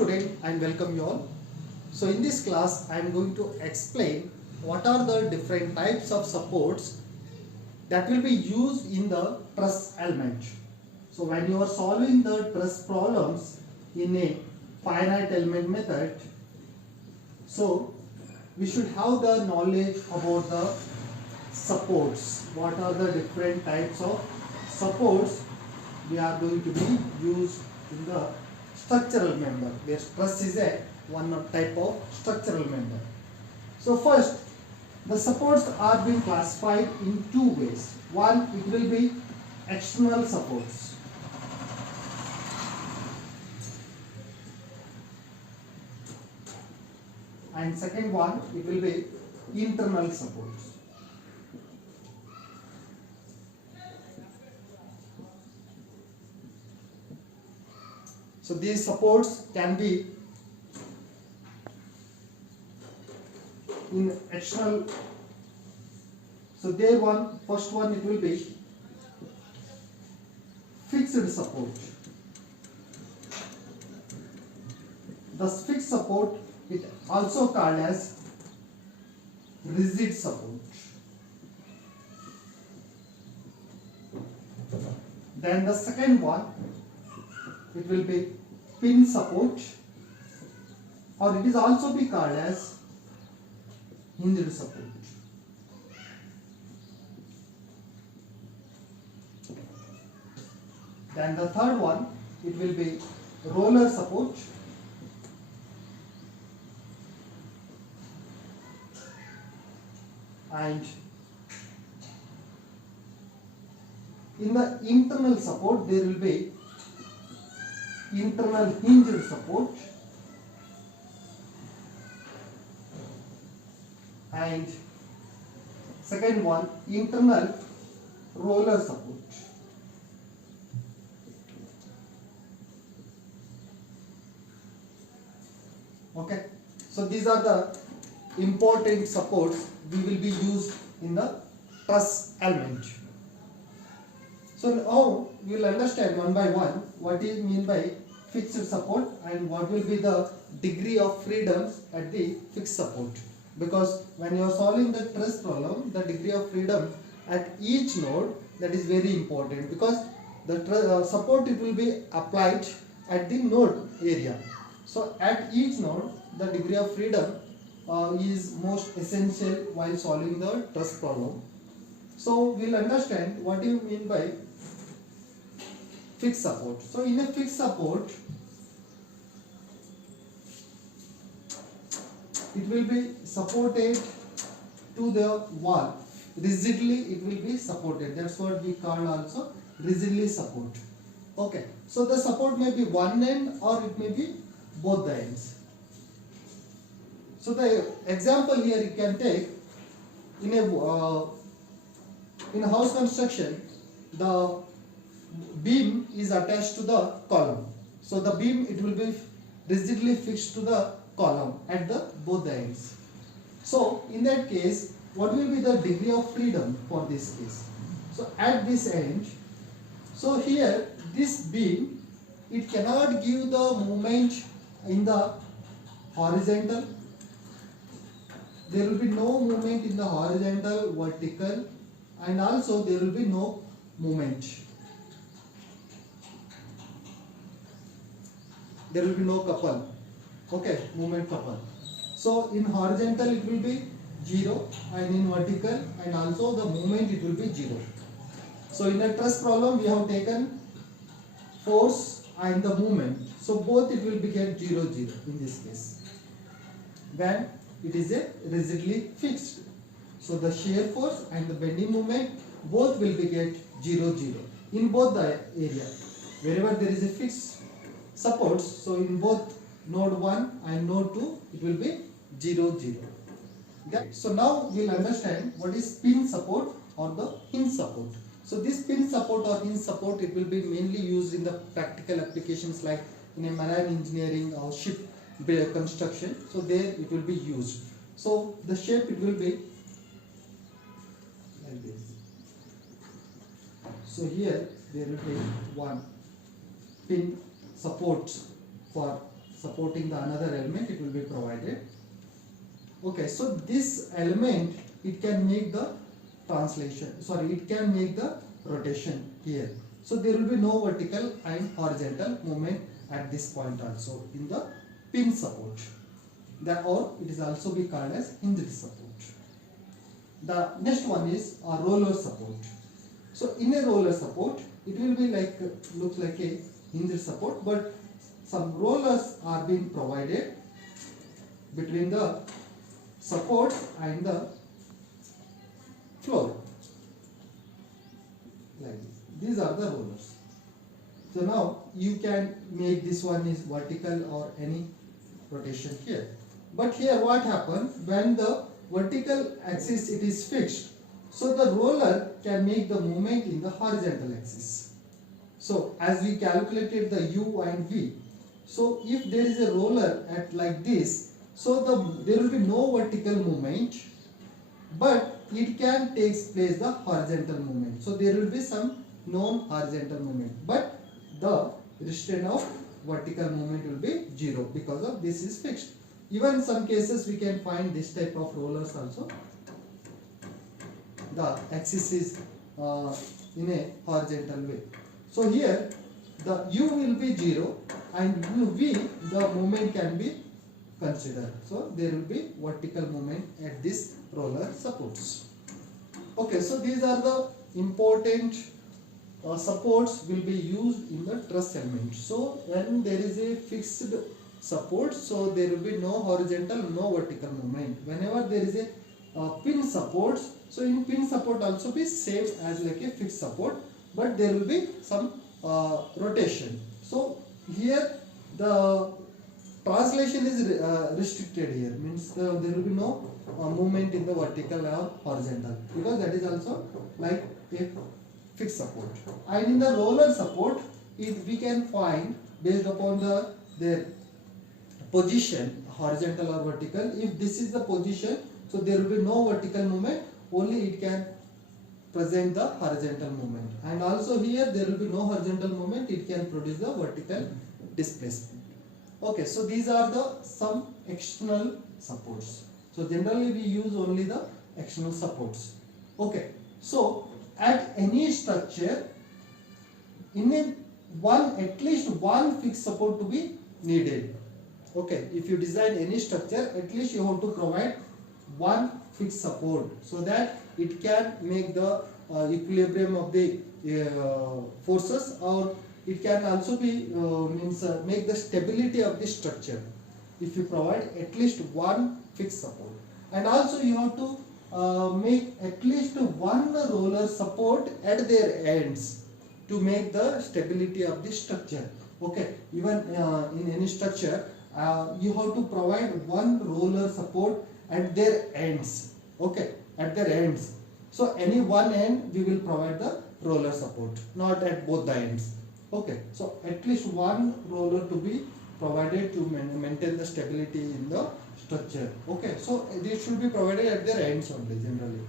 student and welcome you all. So in this class I am going to explain what are the different types of supports that will be used in the truss element. So when you are solving the truss problems in a finite element method, so we should have the knowledge about the supports. What are the different types of supports we are going to be used in the structural member, where truss is a one type of structural member. So first, the supports are being classified in two ways. One, it will be external supports. And second one, it will be internal supports. So these supports can be in external. So there first one it will be fixed support. The fixed support is also called as rigid support. Then the second one, it will be pin support, or it is also be called as hinged support. Then the third one, it will be roller support, and in the internal support there will be internal hinged support and second one internal roller support. Okay, so these are the important supports we will be used in the truss element. So now we will understand one by one what is mean by fixed support and what will be the degree of freedom at the fixed support. Because when you are solving the truss problem, the degree of freedom at each node, that is very important, because the support it will be applied at the node area. So at each node, the degree of freedom is most essential while solving the truss problem. So we will understand what you mean by fixed support. So in a fixed support, it will be supported to the wall. Rigidly it will be supported. That's what we call also rigidly support. Okay. So the support may be one end or it may be both the ends. So the example here you can take in a house construction, the beam is attached to the column. So the beam it will be rigidly fixed to the column at the both the ends. So in that case, what will be the degree of freedom for this case? So at this end, so here this beam it cannot give the movement in the horizontal. There will be no movement in the horizontal, vertical, and also there will be no movement. There will be no couple. Okay, movement couple. So in horizontal it will be 0 and in vertical and also the movement it will be 0. So in a truss problem we have taken force and the movement. So both it will be get 0, 0 in this case. When it is a rigidly fixed. So the shear force and the bending moment both will be get 0, 0 in both the area. Wherever there is a fixed supports, so in both node 1 and node 2 it will be 0, 0. Okay. So now we will understand what is pin support or the hinge support. So this pin support or hinge support it will be mainly used in the practical applications like in a marine engineering or ship construction. So there it will be used. So the shape it will be like this. So here there will be one pin support for supporting the another element, it will be provided. Okay, so this element, it can make the translation, sorry, it can make the rotation here. So there will be no vertical and horizontal movement at this point also in the pin support. Or it is also be called as hinge support. The next one is a roller support. So in a roller support, it will be like, looks like a hinge support, but some rollers are being provided between the support and the floor. Like this. These are the rollers. So now you can make this one is vertical or any rotation here. But here what happens when the vertical axis it is fixed, so the roller can make the movement in the horizontal axis. So as we calculated the u and v, so if there is a roller at like this, so there will be no vertical movement, but it can take place the horizontal movement. So there will be some non-horizontal movement, but the restraint of vertical movement will be 0 because of this is fixed. Even in some cases we can find this type of rollers also. The axis is in a horizontal way. So here the u will be 0 and v, the movement can be considered. So there will be vertical movement at this roller supports. Okay, so these are the important supports will be used in the truss element. So when there is a fixed support, so there will be no horizontal, no vertical movement. Whenever there is a pin supports, so in pin support also be same as like a fixed support, but there will be some rotation. So here the translation is restricted here, means there will be no movement in the vertical or horizontal, because that is also like a fixed support. And in the roller support, if we can find based upon their position, horizontal or vertical, if this is the position, so there will be no vertical movement, only it can present the horizontal movement. And also here there will be no horizontal movement, it can produce the vertical displacement. Okay, so these are the some external supports. So generally we use only the external supports. Okay, so at any structure, in at least one fixed support to be needed. Okay, if you design any structure, at least you have to provide one fixed support so that it can make the equilibrium of the forces, or it can also be make the stability of the structure if you provide at least one fixed support. And also you have to make at least one roller support at their ends to make the stability of the structure. Okay, even in any structure you have to provide one roller support at their ends. Okay, at their ends. So any one end we will provide the roller support, not at both the ends. Okay, so at least one roller to be provided to maintain the stability in the structure. Okay, so this should be provided at their ends only generally.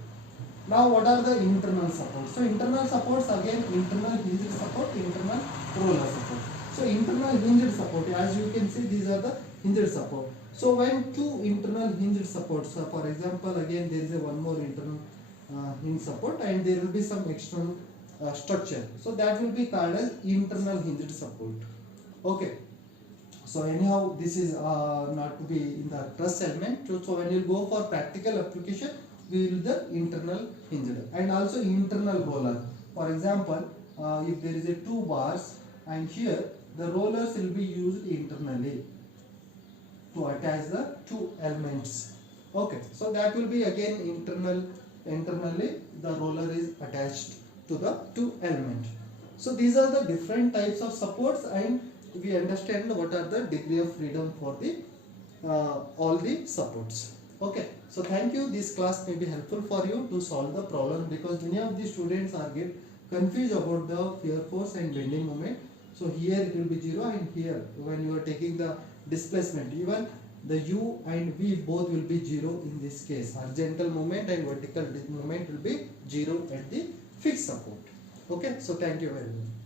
Now what are the internal supports? So internal supports, again internal hinged support, internal roller support. So internal hinged support, as you can see, these are the hinged support. So when two internal hinged supports, for example, again there is a one more internal hinge support and there will be some external structure. So that will be called as internal hinged support. Okay. So anyhow, this is not to be in the truss element. So when you go for practical application, we will the internal hinged and also internal roller. For example, if there is a two bars and here the rollers will be used internally to attach the two elements. Okay, so that will be again internally the roller is attached to the two elements. So these are the different types of supports, and we understand what are the degree of freedom for the all the supports. Okay, so thank you. This class may be helpful for you to solve the problem, because many of the students are get confused about the shear force and bending moment. So here it will be 0, and here when you are taking the displacement, even the u and v both will be 0 in this case. Horizontal moment and vertical moment will be 0 at the fixed support. Okay, so thank you very much.